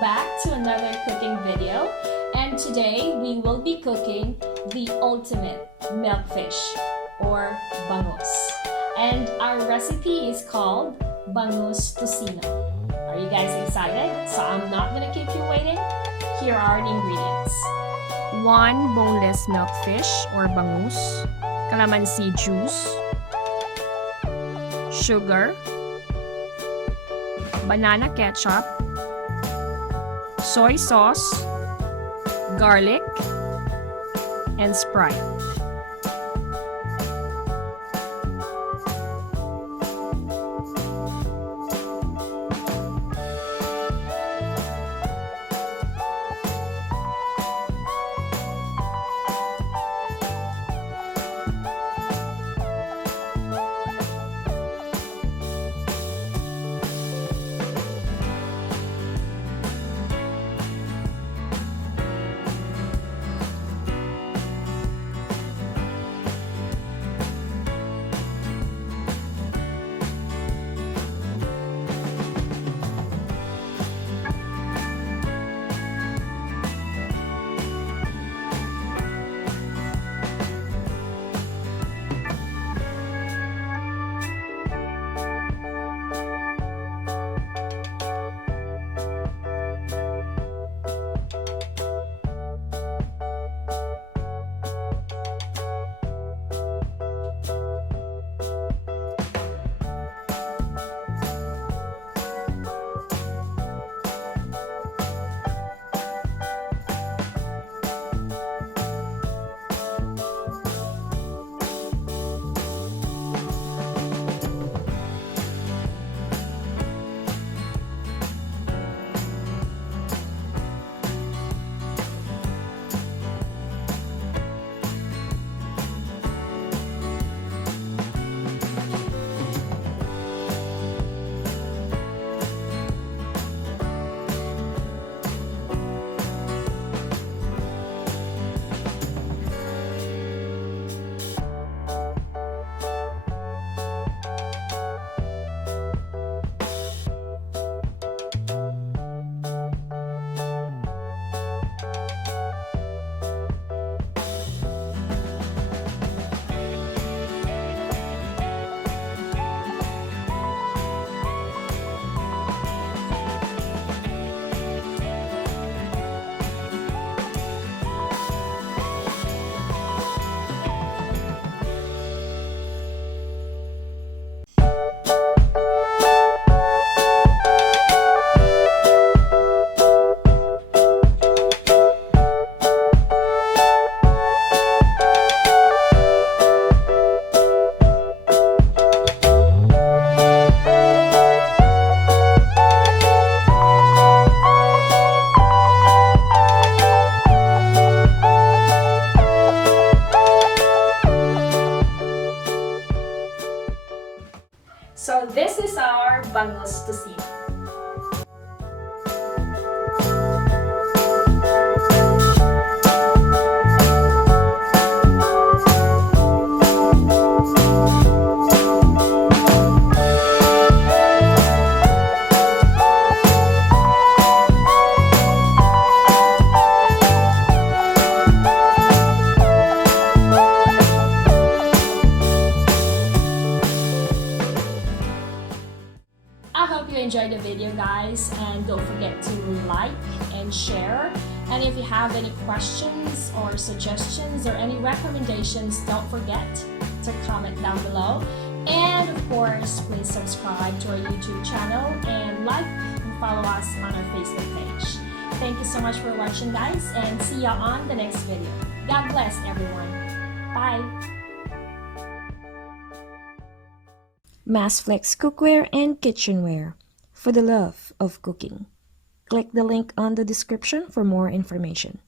back to another cooking video, and today we will be cooking the ultimate milkfish or bangus, and our recipe is called bangus tocino. Are you guys excited? So I'm not gonna keep you waiting. Here are the ingredients: 1 boneless milkfish or bangus, calamansi juice, sugar, banana ketchup, soy sauce, garlic, and Sprite. So this is our bangus tocino. I hope you enjoyed the video, guys, and don't forget to like and share. And if you have any questions or suggestions or any recommendations, don't forget to comment down below. And of course, please subscribe to our YouTube channel and like and follow us on our Facebook page. Thank you so much for watching, guys, and see you on the next video. God bless everyone. Bye! Massflex cookware and kitchenware for the love of cooking. Click the link on the description for more information.